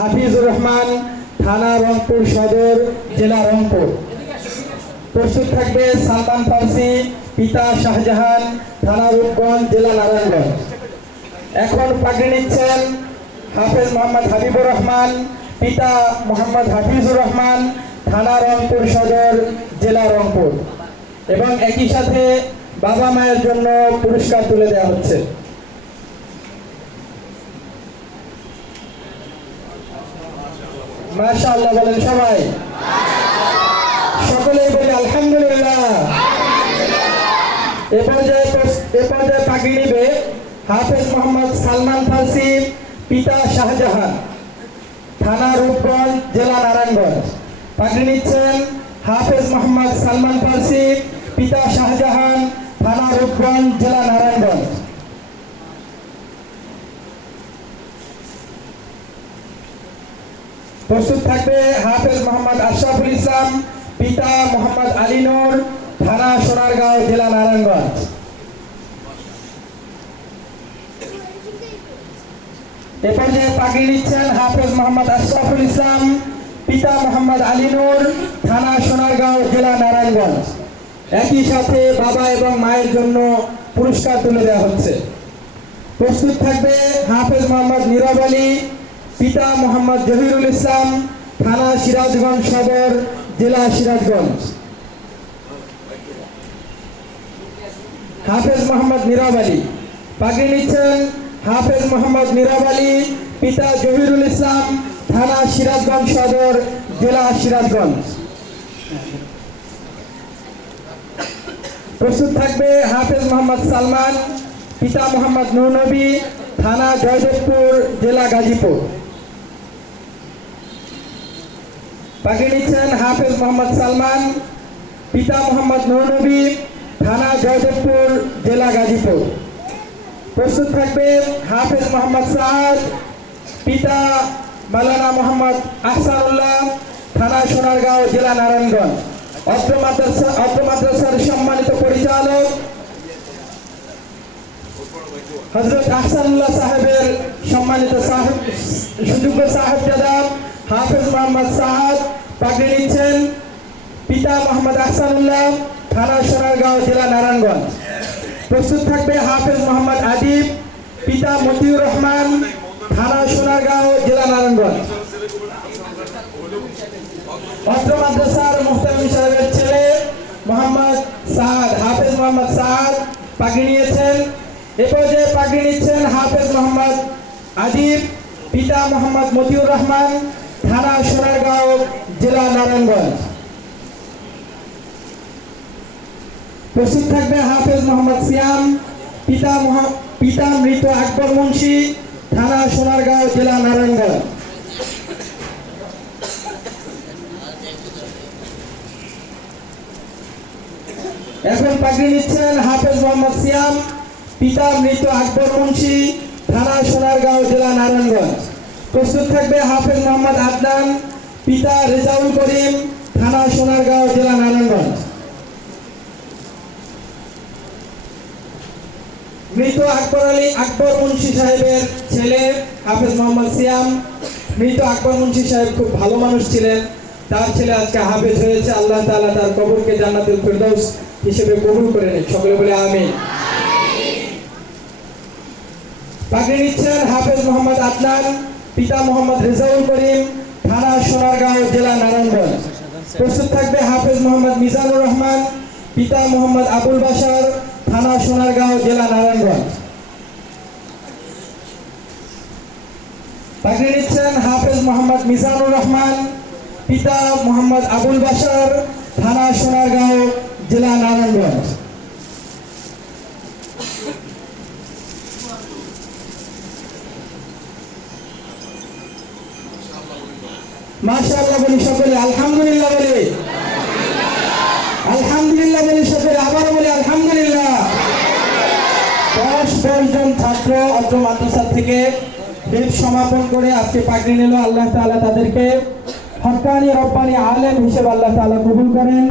হাফিজুর রহমান, থানা রংপুর সদর, জেলা রংপুর। প্রস্তুত থাকবে সালমান ফার্সি, পিতা শাহজাহান, থানা রূপগঞ্জ, জেলা নারায়ণগঞ্জ। এখন পাগড়ি নিচ্ছেন হাফেজ মোহাম্মদ হাবিবুর রহমান, পিতা মোহাম্মদ হাফিজুর রহমান, থানা রংপুর সদর, জেলা রংপুর। এবং একই সাথে বাবা মায়ের জন্য পুরস্কার তুলে দেওয়া হচ্ছে। মাশাআল্লাহ বলেন সবাই, সকলেই বলি আলহামদুলিল্লাহ। এ পর্যায়ে পাগড়ি নিবে হাফেজ মোহাম্মদ সালমান ফার্সি, পিতা শাহজাহান, থানা রূপগঞ্জ, জেলা নারায়ণগঞ্জ। পাগড়ি নিচ্ছেন হাফেজ মোহাম্মদ সালমান ফার্সি, পিতা শাহজাহান, থানা রূপগঞ্জ, জেলা নারায়ণগঞ্জ। প্রস্তুত থাকবে হাফেজ মোহাম্মদ আশরাফুল ইসলাম, পিতা মোহাম্মদ আলী নূর, থানা সোনারগাঁও, জেলা নারায়ণগঞ্জ। এ পর্যায়ে পাগড়ি নিচ্ছেন হাফেজ মোহাম্মদ আশরাফুল ইসলাম, পিতা মোহাম্মদ আলী নূর, থানা সোনারগাঁও, জেলা নারায়ণগঞ্জ। একই সাথে বাবা এবং মায়ের জন্য পুরস্কার তুলে দেওয়া হচ্ছে। প্রস্তুত থাকবে হাফেজ মোহাম্মদ নীরব আলী, পিতা মোহাম্মদ জহিরুল ইসলাম, থানা সিরাজগঞ্জ সদর, জেলা সিরাজগঞ্জ। হাফেজ মোহাম্মদ নীরব আলী। পাগড়ি নিচ্ছেন হাফেজ মোহাম্মদ নীরব আলী, পিতা জহিরুল ইসলাম, থানা সিরাজগঞ্জ সদর, জেলা সিরাজগঞ্জ। প্রস্তুত থাকবে হাফেজ মোহাম্মদ সালমান, পিতা মোহাম্মদ নূর নবী, থানা জয়দেবপুর, জেলা গাজীপুর। পাগড়ি নিচ্ছেন হাফেজ মোহাম্মদ সালমান, পিতা মোহাম্মদ নূর নবী, থানা জয়দেবপুর, জেলা গাজীপুর। প্রস্তুত থাকবে হাফেজ মোহাম্মদ সাদ, পিতা মাওলানা মোহাম্মদ আহসানুল্লাহ, থানা সোনারগাঁও, জেলা নারায়ণগঞ্জ। অত্র মাদ্রাসার সম্মানিত পরিচালক হযরত আহসানুল্লাহ সাহেবের সম্মানিত সুযোগ্য সাহেবজাদা হাফেজ মোহাম্মদ সাদ পাগড়ি নিচ্ছেন, পিতা মোহাম্মদ আহসানুল্লাহ, থানা সোনারগাঁও, জেলা নারায়ণগঞ্জ। প্রস্তুত থাকবে হাফেজ মোহাম্মদ আদিব, পিতা মতিউর রহমান, থানা সোনারগাঁও, জেলা নারায়ণগঞ্জ। অত্র মাদ্রাসার মুহতামিম সাহেবের ছেলে মোহাম্মদ সাদ, হাফেজ মোহাম্মদ সাদ পাগড়ি নিয়েছেন। এ পর্যায়ে পাগড়ি নিচ্ছেন হাফেজ মোহাম্মদ আদিব, পিতা মোহাম্মদ মতিউর রহমান, থানা সোনারগাঁও, জেলা নারায়ণগঞ্জ। প্রস্তুত থাকবে হাফেজ মোহাম্মদ সিয়াম, পিতা মৃত আকবর মুন্সি, থানা সোনারগাঁও, জেলা নারায়ণগঞ্জ। এখন পাগড়ি নিচ্ছেন হাফেজ মোহাম্মদ সিয়াম, পিতা মৃত আকবর মুন্সি, থানা সোনারগাঁও, জেলা নারায়ণগঞ্জ। প্রস্তুত থাকবে হাফেজ মোহাম্মদ আদনান, পিতা রেজাউল করিম, থানা সোনারগাঁও, জেলা নারায়ণগঞ্জ। মৃত আকবর মুন্সি সাহেবের ছেলে হাফেজ মোহাম্মদ সিয়াম। মৃত আকবর মুন্সি সাহেব খুব ভালো মানুষ ছিলেন, তার ছেলে আজকে হাফেজ হয়েছে। আল্লাহ তাআলা তার কবরকে জান্নাতুল ফেরদাউস হিসেবে কবুল করে নিন, সকলে বলে আমিন। পাগড়ি নিচ্ছেন হাফেজ মোহাম্মদ আদনান, পিতা মোহাম্মদ রেজাউল করিম, থানা সোনারগাঁও, জেলা নারায়ণগঞ্জ। প্রস্তুত থাকবে হাফেজ মোহাম্মদ মিজানুর রহমান, পিতা মোহাম্মদ আবুল বাশার, থানা সোনারগাঁও, জেলা নারায়ণগঞ্জ। পাগড়ি নিচ্ছেন হাফেজ মোহাম্মদ মিজানুর রহমান, পিতা মোহাম্মদ আবুল বাশার, থানা সোনারগাঁও, জেলা নারায়ণগঞ্জ। মাশাআল্লাহ বলি সকলে, আলহামদুলিল্লাহ বলি, আলহামদুলিল্লাহ বলি সকলে, আবার বলি আলহামদুলিল্লাহ। 10 জন ছাত্র অত্র মাদ্রাসা থেকে হিফজ সমাপন করে আজকে পাগড়ি নিল। আল্লাহ তাআলা তাদেরকে হক্কানি রব্বানি আলেম হিসেবে আল্লাহ তাআলা কবুল করেন।